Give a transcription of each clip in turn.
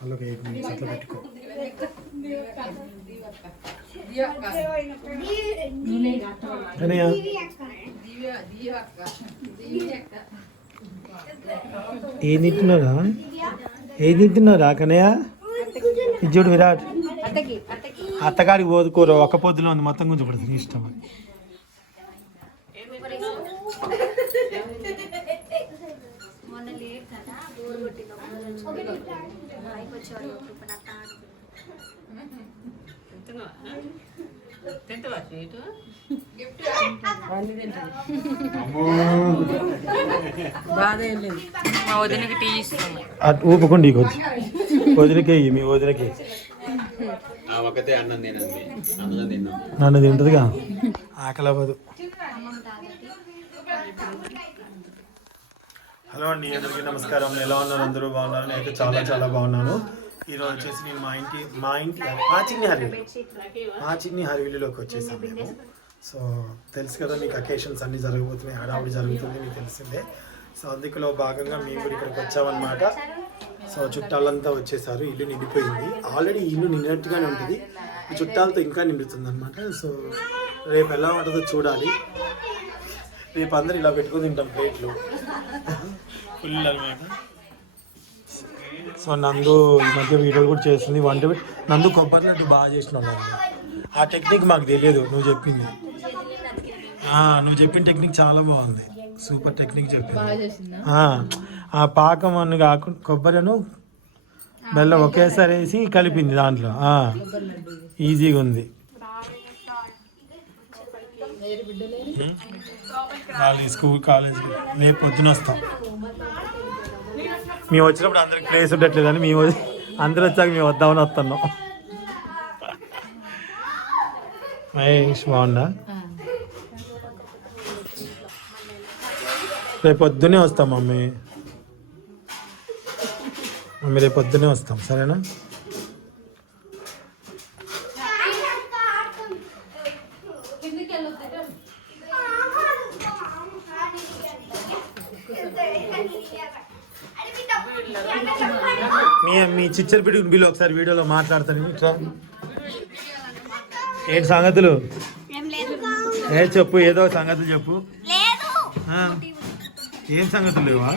అలా ఒక eight minutes అట్లా పెట్టుకో. ఏం తింటున్నారా? ఏం తింటున్నారా కనయ్య చూడు విరాట్. అత్తగారికి పోదుకోరు ఒక పొద్దులో ఉంది మొత్తం గురించి పడుతుంది ఇష్టం. మా వదినకి టీ అటు ఊపుకోండి ఈ కొద్ది వదిలికే ఇయ్యి, మీ వదిలికే ఆ ఒకతే అన్నం తినండి అన్నం తిన్నాం నన్ను తింటదిగా ఆకలి అవ్వదు హలో అండి అందరికీ నమస్కారం. ఎలా ఉన్నారు? అందరూ బాగున్నారు? నేను చాలా చాలా బాగున్నాను. ఈరోజు వచ్చేసి నేను మా ఇంటి మా ఇంటి మా చిన్ని హరివిలు మా చిన్ని హరివిల్లులోకి వచ్చేసాం మేము. సో తెలుసు కదా మీకు అకేషన్స్ అన్నీ జరగబోతున్నాయి హడావుడి జరుగుతుంది మీకు తెలిసిందే. సో అందుకులో భాగంగా మేము కూడా ఇక్కడికి వచ్చామన్నమాట. సో చుట్టాలంతా వచ్చేసారు ఇల్లు నిండిపోయింది. ఆల్రెడీ ఇల్లు నిండినట్టుగానే ఉంటుంది. ఈ చుట్టాలతో ఇంకా నిండుతుంది అనమాట సో రేపు ఎలా ఉంటుందో చూడాలి. రేపు అందరు ఇలా పెట్టుకుని తింటాం ప్లేట్లు. ఫుల్ అనమాట సో నందు ఈ మధ్య వీడియోలు కూడా చేస్తుంది. వంట నందు కొబ్బరి లడ్డు బాగా చేసినావు ఆ టెక్నిక్ మాకు తెలియదు నువ్వు చెప్పింది. నువ్వు చెప్పిన టెక్నిక్ చాలా బాగుంది. సూపర్ టెక్నిక్ చెప్పింది. ఆ, ఆ పాకం అన్ను కాకుండా కొబ్బరిను బెల్లం ఒకేసారి వేసి కలిపింది దాంట్లో. ఆ, ఈజీగా ఉంది. వాళ్ళు స్కూల్ కాలేజ్ రేపు పొద్దున వస్తాం. మేము వచ్చినప్పుడు అందరికి ప్లేస్ ఉండట్లేదని మేము వచ్చి- వచ్చాక మేము వద్దామని వస్తున్నాం. మహేష్ బాగుందా రేపు పొద్దునే వస్తాం మమ్మీ. మమ్మీ రేపు పొద్దునే వస్తాం. సరేనా? మీ మీ చిచ్చర్ పిడి బిల్లు ఒకసారి వీడియోలో మాట్లాడతాను ఇట్లా. ఏంటి సంగతులు? ఏ చెప్పు ఏదో ఒక సంగతులు చెప్పు. ఏం సంగతులు లేవా?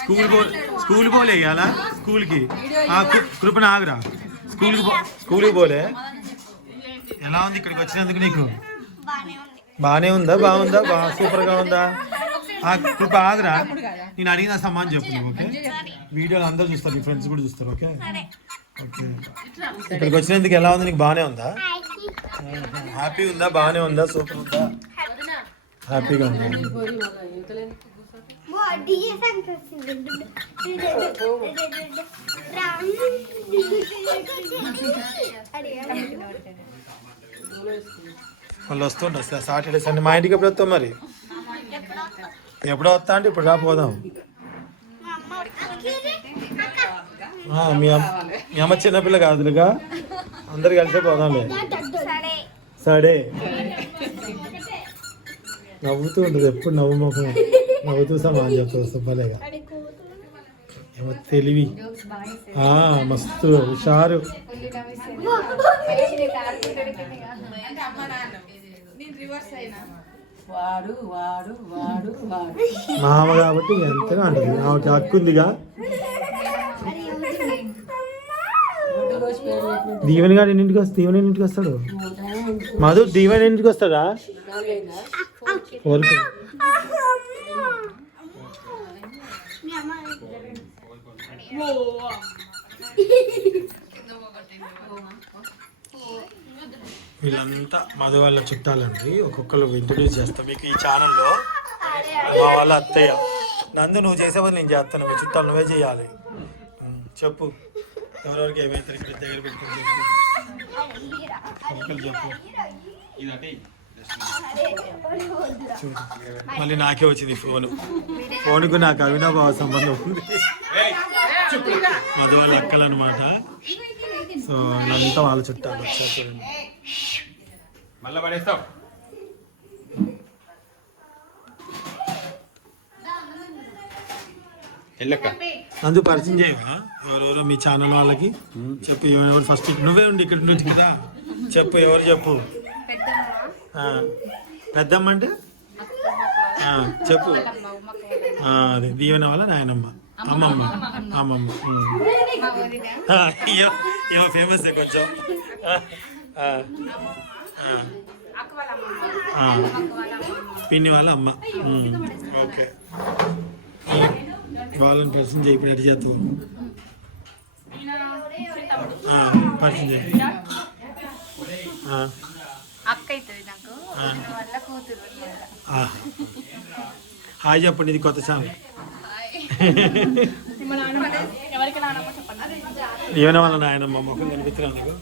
స్కూల్ పో స్కూల్ పోలే ఇవాళ స్కూల్కి. ఆ, కృపణ ఆగురా. స్కూల్కి పో స్కూల్కి పోలే. ఎలా ఉంది ఇక్కడికి వచ్చినందుకు నీకు? బాగానే ఉందా. బాగుందా? బాగా సూపర్గా ఉందా? ఆ, కృప ఆగురా? నేను అడిగిన సమాన్ చెప్పు ఓకే? వీడియోలు అందరూ చూస్తారు నీ ఫ్రెండ్స్ కూడా చూస్తారు ఓకే? ఓకే. ఇక్కడికి వచ్చినందుకు ఎలా ఉంది? నీకు బాగానే ఉందా? హ్యాపీ ఉందా? బాగానే ఉందా? సూపర్ ఉందా? హ్యాపీగా ఉందా? వాళ్ళు వస్తుంటారు సార్ సాటర్డే సండే మా ఇంటికి ఎప్పుడు వస్తాం మరి? ఎప్పుడో వస్తా అంటే ఇప్పుడు రాపోదాం మీ అమ్మ మీ అమ్మ చిన్నపిల్ల కాదులుగా? అందరు కలిసే పోదాంలే. సరే. నవ్వుతూ ఉంటుంది ఎప్పుడు నవ్వు మొహం. నవ్వుతూ సమాన్ చెప్తా వస్తాం ఏమో తెలివి. మస్తు హుషారు. వాడు వాడు వాడు వాడు. మామ కాబట్టి ఎంతగా అంటుంది ఆమెకి హక్కు ఉందిగా దీవెన్ గారు ఎన్నింటికి వస్తా దీవెన్ ఎన్నింటికి వస్తాడు? మధు దీవెన్ ఎన్నింటికి వస్తాడా? వీళ్ళంతా మధు వాళ్ళ చుట్టాలండి. ఒక్కొక్కరు ఇంట్రడ్యూస్ చేస్తాం మీకు ఈ ఛానల్లో మా వాళ్ళ అత్తయ్య. నందు నువ్వు చేసేవాళ్ళు నేను చేస్తాను. మీ చుట్టాలు నువ్వే చేయాలి. చెప్పు. ఎవరెవరికి ఏమైతే ఇక్కడ దగ్గర పెట్టుకుని చెప్పు. చెప్పు. మళ్ళీ నాకే వచ్చింది ఫోన్. ఫోన్కు నాకు అవినాభావ సంబంధం ఉంది. మధు వాళ్ళ అక్కలు అనమాట సో వీళ్ళంతా వాళ్ళ చుట్టాలు వచ్చారు చూడండి. మళ్ళా పడేస్తావు వెళ్ళక్క. నందు పరిచయం చేయవా? ఎవరెవరో మీ ఛానల్ వాళ్ళకి? చెప్పు ఎవరెవరు ఫస్ట్ నువ్వే ఉండి ఇక్కడ నుంచి కదా? చెప్పు ఎవరు చెప్పు? పెద్దమ్మ. అంటే? ఆ, చెప్పు. ఆ, అదే దీవెన వల్ల నాయనమ్మ. అమ్మమ్మ. అమ్మమ్మ. ఉమ్. మా వదిన ఆ, ఇయ్యో ఇవో ఫేమస్ కొంచెం. పిన్ని వాళ్ళ అమ్మ. ఓకే. వాళ్ళని పరిచయం చేయి ఇప్పుడు ఎటు చేస్తావు ఆ, పరిచయం చేయి. అక్క అవుతుంది నాకు. వల్ల కూతురు. హాయ్ చెప్పండి ఇది కొత్త ఛానల్ ఏమైనా వాళ్ళ నాయనమ్మ? ముఖం కనిపిస్తున్నా నాకు?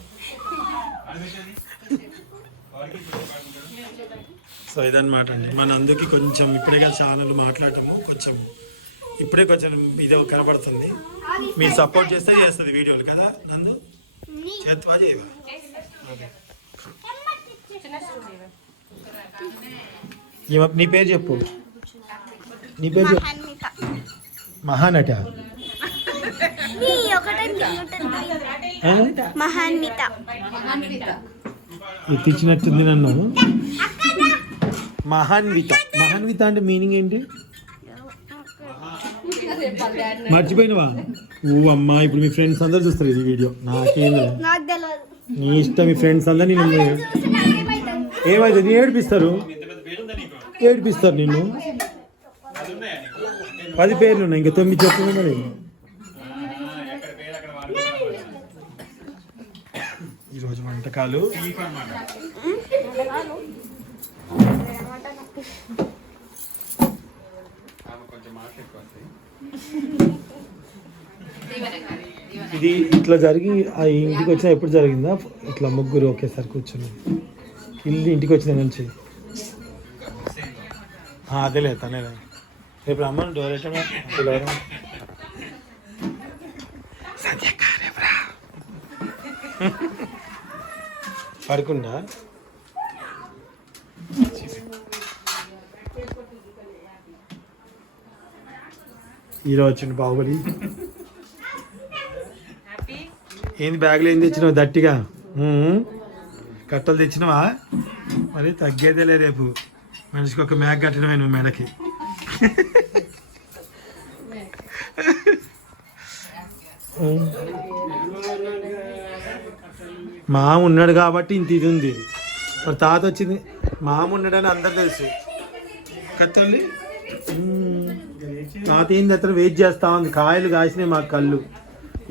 సో ఇదన్నమాట అండి. మన అందుకే కొంచెం ఇప్పుడే కదా ఛానల్ మాట్లాడటము. కొంచెం ఇప్పుడే కొంచెం ఇది కనపడుతుంది మీరు సపోర్ట్ చేస్తే చేస్తుంది వీడియోలు కదా నందు? చేత్వా చేయవా? నీ పేరు చెప్పు. నీ పేరు చెప్పు. మహానట? మహాన్విత ఎత్తిచ్చినట్టుంది నన్ను. మహాన్విత. మహాన్విత అంటే మీనింగ్ ఏంటి? మర్చిపోయినవా? ఓ అమ్మా ఇప్పుడు మీ ఫ్రెండ్స్ అందరు చూస్తారు ఈ వీడియో. నాకేం నీ ఇష్టం మీ ఫ్రెండ్స్ అందరు నేను ఏమైతే నీ ఏడిపిస్తారు? ఏడిపిస్తారు నిన్ను? పది పేర్లు ఉన్నాయి ఇంకా తొమ్మిది చెప్పు ఈరోజు వంటకాలు. ఇది ఇట్లా జరిగి ఆ ఇంటికి వచ్చిన ఎప్పుడు జరిగిందా? ఇట్లా ముగ్గురు ఒకేసారి కూర్చుని. ఇల్లు ఇంటికి వచ్చిన నుంచి. అదేలే తనే రేపు రమ్మను డోర్ ఎట్టడం పిలవడం పడుకుందా? హీరో వచ్చిండు బాహుబలి. ఏంది బ్యాగ్లో ఏం తెచ్చినావు దట్టిగా. కట్టలు తెచ్చినావా? మరి తగ్గేదేలే రేపు. మనిషికి ఒక మ్యాగ్ కట్టడమే నువ్వు మెడకి. మామ ఉన్నాడు కాబట్టి ఇంత ఇది ఉంది. మరి తాత వచ్చింది. మామ ఉన్నాడని అందరు తెలుసు. కత్తల్లి ఉమ్. తాత ఏం తెస్తారు వెయిట్ చేస్తా ఉంది. కాయలు కాసినాయి మా కళ్ళు.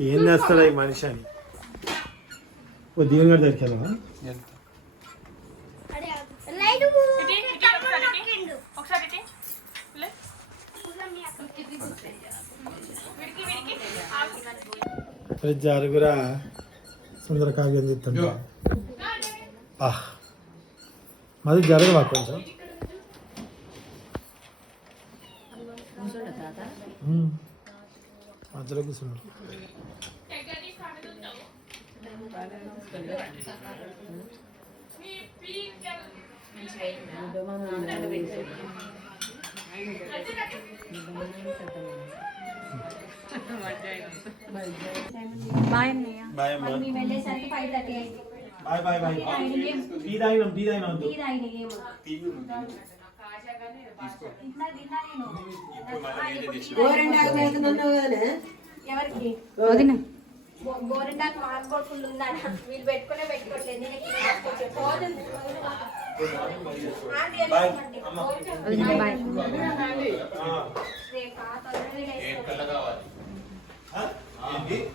ఏం చేస్తాడు ఈ మనిషి అని ఓ దీని గారి దగ్గరికి జరుగురా. సుందర కావ్యం చెప్తుంటా ఆహ్. మాది జరగవా కొంచెం. మధ్యలో కూర్చున్నాడు. అన్నయ్య టీ తాగిన ఏమో తిన్నా తిన్నా నేను. ఎవరికి? వదిన గోరింటాకు ఫుల్ ఉందన్న వీళ్ళు పెట్టుకునే పెట్టుకోవట్లేదు. వదిన బాయ్. Ha? Elbi?